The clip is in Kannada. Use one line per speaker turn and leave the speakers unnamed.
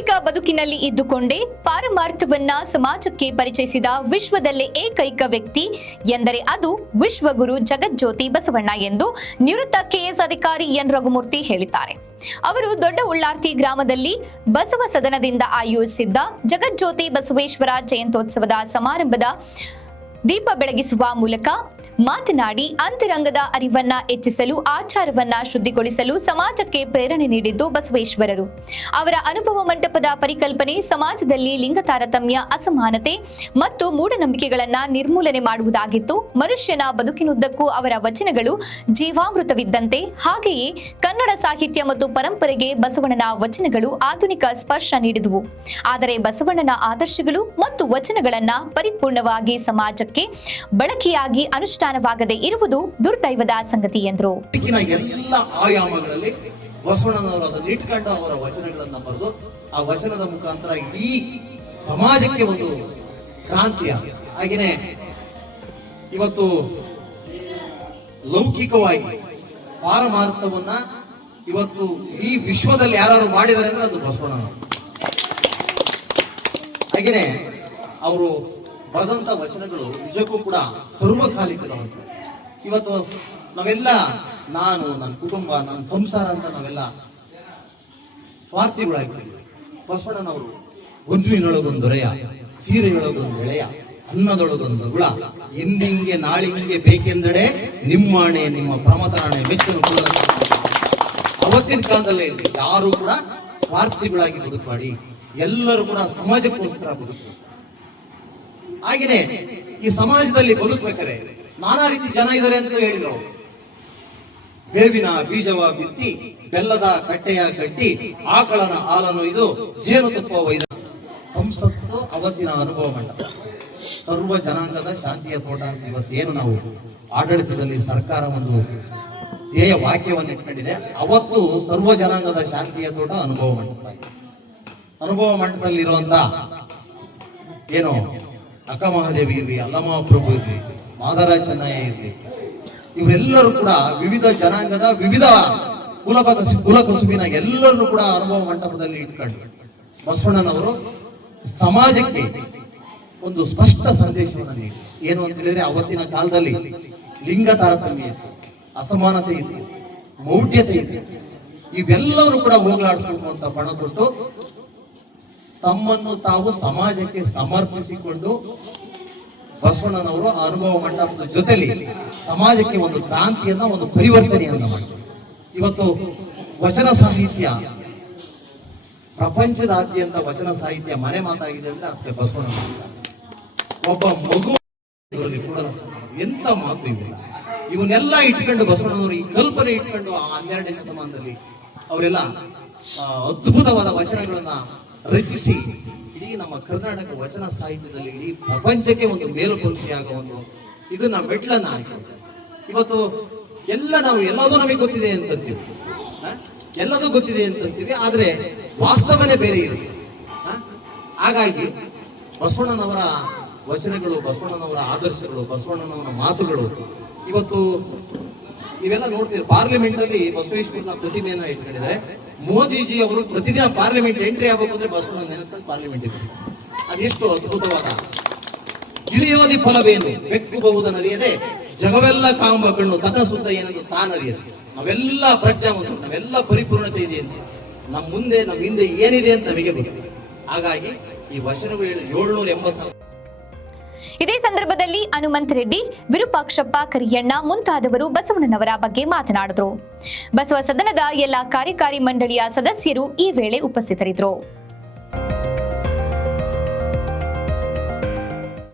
ಬದುಕಿನಲ್ಲಿ ಇದ್ದುಕೊಂಡೇ ಪಾರಮಾರ್ಥವನ್ನ ಸಮಾಜಕ್ಕೆ ಪರಿಚಯಿಸಿದ ವಿಶ್ವದಲ್ಲೇ ಏಕೈಕ ವ್ಯಕ್ತಿ ಎಂದರೆ ಅದು ವಿಶ್ವಗುರು ಜಗಜ್ಯೋತಿ ಬಸವಣ್ಣ ಎಂದು ನಿವೃತ್ತ ಕೆಎಸ್ ಅಧಿಕಾರಿ ಎನ್ ರಘುಮೂರ್ತಿ ಹೇಳಿದ್ದಾರೆ. ಅವರು ದೊಡ್ಡ ಉಳ್ಳಾರ್ತಿ ಗ್ರಾಮದಲ್ಲಿ ಬಸವ ಸದನದಿಂದ ಆಯೋಜಿಸಿದ್ದ ಜಗಜ್ಯೋತಿ ಬಸವೇಶ್ವರ ಜಯಂತೋತ್ಸವದ ಸಮಾರಂಭದ ದೀಪ ಬೆಳಗಿಸುವ ಮೂಲಕ ಮಾತನಾಡಿ ಅಂತರಂಗದ ಅರಿವನ್ನ ಹೆಚ್ಚಿಸಲು, ಆಚಾರವನ್ನ ಶುದ್ಧಿಗೊಳಿಸಲು ಸಮಾಜಕ್ಕೆ ಪ್ರೇರಣೆ ನೀಡಿದ್ದು ಬಸವೇಶ್ವರರು. ಅವರ ಅನುಭವ ಮಂಟಪದ ಪರಿಕಲ್ಪನೆ ಸಮಾಜದಲ್ಲಿ ಲಿಂಗ ತಾರತಮ್ಯ, ಅಸಮಾನತೆ ಮತ್ತು ಮೂಢನಂಬಿಕೆಗಳನ್ನ ನಿರ್ಮೂಲನೆ ಮಾಡುವುದಾಗಿತ್ತು. ಮನುಷ್ಯನ ಬದುಕಿನುದ್ದಕ್ಕೂ ಅವರ ವಚನಗಳು ಜೀವಾಮೃತವಿದ್ದಂತೆ. ಹಾಗೆಯೇ ಕನ್ನಡ ಸಾಹಿತ್ಯ ಮತ್ತು ಪರಂಪರೆಗೆ ಬಸವಣ್ಣನ ವಚನಗಳು ಆಧುನಿಕ ಸ್ಪರ್ಶ ನೀಡಿದುವು. ಆದರೆ ಬಸವಣ್ಣನ ಆದರ್ಶಗಳು ಮತ್ತು ವಚನಗಳನ್ನ ಪರಿಪೂರ್ಣವಾಗಿ ಸಮಾಜಕ್ಕೆ ಬಳಕೆಯಾಗಿ ಅನುಷ್ಠಾನವಾಗದೇ ಇರುವುದು ದುರ್ದೈವದ ಸಂಗತಿ ಎಂದರು.
ಎಲ್ಲ ಆಯಾಮಗಳಲ್ಲಿ ಬಸವಣ್ಣನವರು ಅದನ್ನು ಇಟ್ಕೊಂಡು ಅವರ ವಚನಗಳನ್ನ ಬರೆದು ಆ ವಚನದ ಮುಖಾಂತರ ಇಡೀ ಸಮಾಜಕ್ಕೆ ಒಂದು ಕ್ರಾಂತಿಯ ಹಾಗೆಯೇ ಇವತ್ತು ಲೌಕಿಕವಾಗಿ ಪಾರಮಾರ್ಥವನ್ನ ಇವತ್ತು ಈ ವಿಶ್ವದಲ್ಲಿ ಯಾರು ಮಾಡಿದ್ದಾರೆ ಅಂದ್ರೆ ಅದು ಬಸವಣ್ಣನವರು. ಹಾಗೆಯೇ ಅವರು ಬರೆದಂತ ವಚನಗಳು ನಿಜಕ್ಕೂ ಕೂಡ ಸರ್ವಕಾಲಿಕದವಂತ ಇವತ್ತು ನಾವೆಲ್ಲ, ನಾನು ನನ್ನ ಕುಟುಂಬ ನನ್ನ ಸಂಸಾರ ಅಂತ ನಾವೆಲ್ಲ ಸ್ವಾರ್ಥಿಗಳಾಗ್ತೀವಿ. ಬಸವಣ್ಣನವರು ಒಂದುವಿನೊಳಗೊಂದು ದೊರೆಯ, ಸೀರೆಯೊಳಗೊಂದು ಎಳೆಯ, ಅನ್ನದೊಳಗೊಂದು ಗುಳ ಎಂದಿಂಗೆ ನಾಳಿಂಗೆ ಬೇಕೆಂದಡೆ ನಿಮ್ಮಾಣೆ, ನಿಮ್ಮ ಪ್ರಮತಾಣೆ ಮೆಚ್ಚಿನ ಕೂಡ ಅವತ್ತಿನ ಕಾಲದಲ್ಲೇ ಯಾರು ಕೂಡ ಸ್ವಾರ್ಥಿಗಳಾಗಿ ಬದುಕುಮಾಡಿ ಎಲ್ಲರೂ ಕೂಡ ಸಮಾಜಕ್ಕೋಸ್ಕರ ಬದುಕು ಹಾಗೇನೆ ಈ ಸಮಾಜದಲ್ಲಿ ಬದುಕಬೇಕಾರೆ, ನಾನಾ ರೀತಿ ಜನ ಇದ್ದಾರೆ ಅಂತ ಹೇಳಿದ್ರು. ಬೇವಿನ ಬೀಜವ ಬಿತ್ತಿ, ಬೆಲ್ಲದ ಕಟ್ಟೆಯ ಕಟ್ಟಿ, ಆಕಳನ ಹಾಲನ್ನು ಇದು ಜೇನುತುಪ್ಪ ಒಯ್ದ. ಸಂಸತ್ತು ಅವತ್ತಿನ ಅನುಭವ ಮಂಟಪ ಸರ್ವ ಜನಾಂಗದ ಶಾಂತಿಯ ತೋಟ ಅಂತ ಇವತ್ತೇನು ನಾವು ಆಡಳಿತದಲ್ಲಿ ಸರ್ಕಾರ ಒಂದು ಧ್ಯೇಯ ವಾಕ್ಯವನ್ನು ಇಟ್ಕೊಂಡಿದೆ. ಅವತ್ತು ಸರ್ವ ಜನಾಂಗದ ಶಾಂತಿಯ ತೋಟ ಅನುಭವ ಮಂಟಪ ಅನುಭವ ಮಂಟಪದಲ್ಲಿರುವಂತ ಏನು ಅಕ್ಕ ಮಹಾದೇವಿ ಇರಲಿ, ಅಲ್ಲಮ್ಮ ಪ್ರಭು ಇರ್ಲಿ ಮಾದರ ಚೆನ್ನಯ್ಯ ಇರಲಿ, ಇವರೆಲ್ಲರೂ ಕೂಡ ವಿವಿಧ ಜನಾಂಗದ ವಿವಿಧ ಕುಲಪ ಕಸು ಕುಲ ಎಲ್ಲರನ್ನು ಕೂಡ ಅನುಭವ ಮಂಟಪದಲ್ಲಿ ಇಟ್ಕೊಂಡು ಬಸವಣ್ಣನವರು ಸಮಾಜಕ್ಕೆ ಒಂದು ಸ್ಪಷ್ಟ ಸಂದೇಶವನ್ನು ನೀಡಿ. ಏನು ಅಂತ ಹೇಳಿದ್ರೆ ಅವತ್ತಿನ ಕಾಲದಲ್ಲಿ ಲಿಂಗ ತಾರತಮ್ಯ ಇತ್ತು, ಅಸಮಾನತೆ ಇತ್ತು, ಮೌಢ್ಯತೆ ಇತ್ತು. ಇವೆಲ್ಲವನ್ನು ಕೂಡ ಹೋಗಲಾಡಿಸ್ಬೇಕು ಅಂತ ಬಣ ಕೊಟ್ಟು ತಮ್ಮನ್ನು ತಾವು ಸಮಾಜಕ್ಕೆ ಸಮರ್ಪಿಸಿಕೊಂಡು ಬಸವಣ್ಣನವರು ಅನುಭವ ಮಂಟಪದ ಜೊತೆಲಿ ಸಮಾಜಕ್ಕೆ ಒಂದು ಕ್ರಾಂತಿಯನ್ನ, ಒಂದು ಪರಿವರ್ತನೆಯನ್ನ ಮಾಡಿದರು. ಇವತ್ತು ವಚನ ಸಾಹಿತ್ಯ, ಪ್ರಪಂಚದಾದ್ಯಂತ ವಚನ ಸಾಹಿತ್ಯ ಮನೆ ಮಾತಾಗಿದೆ ಅಂದ್ರೆ ಅದಕ್ಕೆ ಬಸವಣ್ಣ ಒಬ್ಬ ಮಗು ಕೂಡ ಎಂತ ಮಾತು ಇವು ಇವನ್ನೆಲ್ಲ ಇಟ್ಕೊಂಡು ಬಸವಣ್ಣನವರು ಈ ಕಲ್ಪನೆ ಇಟ್ಕೊಂಡು ಆ ಹನ್ನೆರಡನೇ ಶತಮಾನದಲ್ಲಿ ಅವರೆಲ್ಲ ಅದ್ಭುತವಾದ ವಚನಗಳನ್ನ ರಚಿಸಿ. ಇಡೀ ನಮ್ಮ ಕರ್ನಾಟಕ ವಚನ ಸಾಹಿತ್ಯದಲ್ಲಿ ಇಡೀ ಪ್ರಪಂಚಕ್ಕೆ ಒಂದು ಮೇಲುಪಂಕ್ತಿಯಾಗೋ ಒಂದು ನಮ್ಮ ಮೆಟ್ಲನ್ನ ಹಾಕಿದ್ರು ಇವತ್ತು ಎಲ್ಲ ನಾವು ಎಲ್ಲದೂ ನಮಗೆ ಗೊತ್ತಿದೆ ಅಂತಂತೀವಿ? ಎಲ್ಲದೂ ಗೊತ್ತಿದೆ ಅಂತಂತೀವಿ, ಆದರೆ ವಾಸ್ತವನೇ ಬೇರೆ ಇರುತ್ತೆ? ಹಾಗಾಗಿ ಬಸವಣ್ಣನವರ ವಚನಗಳು, ಬಸವಣ್ಣನವರ ಆದರ್ಶಗಳು ಬಸವಣ್ಣನವರ ಮಾತುಗಳು, ಇವತ್ತು ಇವೆಲ್ಲ ನೋಡ್ತೀವಿ ಪಾರ್ಲಿಮೆಂಟ್ ಅಲ್ಲಿ ಬಸವೇಶ್ವರನ ಪ್ರತಿಮೆಯನ್ನ ಇಟ್ಕೊಂಡಿದ್ದಾರೆ. ಮೋದಿಜಿ ಅವರು ಪ್ರತಿದಿನ ಪಾರ್ಲಿಮೆಂಟ್ ಎಂಟ್ರಿ ಆಗಬೇಕು ಅಂದ್ರೆ ಬಸವಣ್ಣ ನೆನೆಸ್ಕೊಂಡು ಪಾರ್ಲಿಮೆಂಟ್ ಇದೆ ಅದೆಷ್ಟು ಅದ್ಭುತವಾದ ಇಳಿಯೋದಿ ಫಲವೇನು? ಬೆಕ್ಕು ಬಹುದನರಿಯದೆ ಜಗವೆಲ್ಲ ಕಾಂಬ ಕಣ್ಣು ತತ ಸುತ್ತ ಏನೆಂದು ತಾನರಿಯದೆ ನಾವೆಲ್ಲ ಪ್ರಜ್ಞಾವಂತರು, ನಾವೆಲ್ಲ ಪರಿಪೂರ್ಣತೆ ಇದೆ ಅಂತ. ನಮ್ಮ ಮುಂದೆ ನಮ್ಮ ಹಿಂದೆ ಏನಿದೆ ಅಂತ ನಮಗೆ ಗೊತ್ತು. ಹಾಗಾಗಿ ಈ ವಚನಗಳು ಹೇಳಿದ ಏಳ್ನೂರ ಎಂಬತ್ತ
ಇದೇ ಸಂದರ್ಭದಲ್ಲಿ ಹನುಮಂತ್ ರೆಡ್ಡಿ, ವಿರೂಪಾಕ್ಷಪ್ಪ ಕರಿಯಣ್ಣ ಮುಂತಾದವರು ಬಸವಣ್ಣನವರ ಬಗ್ಗೆ ಮಾತನಾಡಿದರು. ಬಸವ ಸದನದ ಎಲ್ಲ ಕಾರ್ಯಕಾರಿ ಮಂಡಳಿಯ ಸದಸ್ಯರು ಈ ವೇಳೆ ಉಪಸ್ಥಿತರಿದ್ದರು.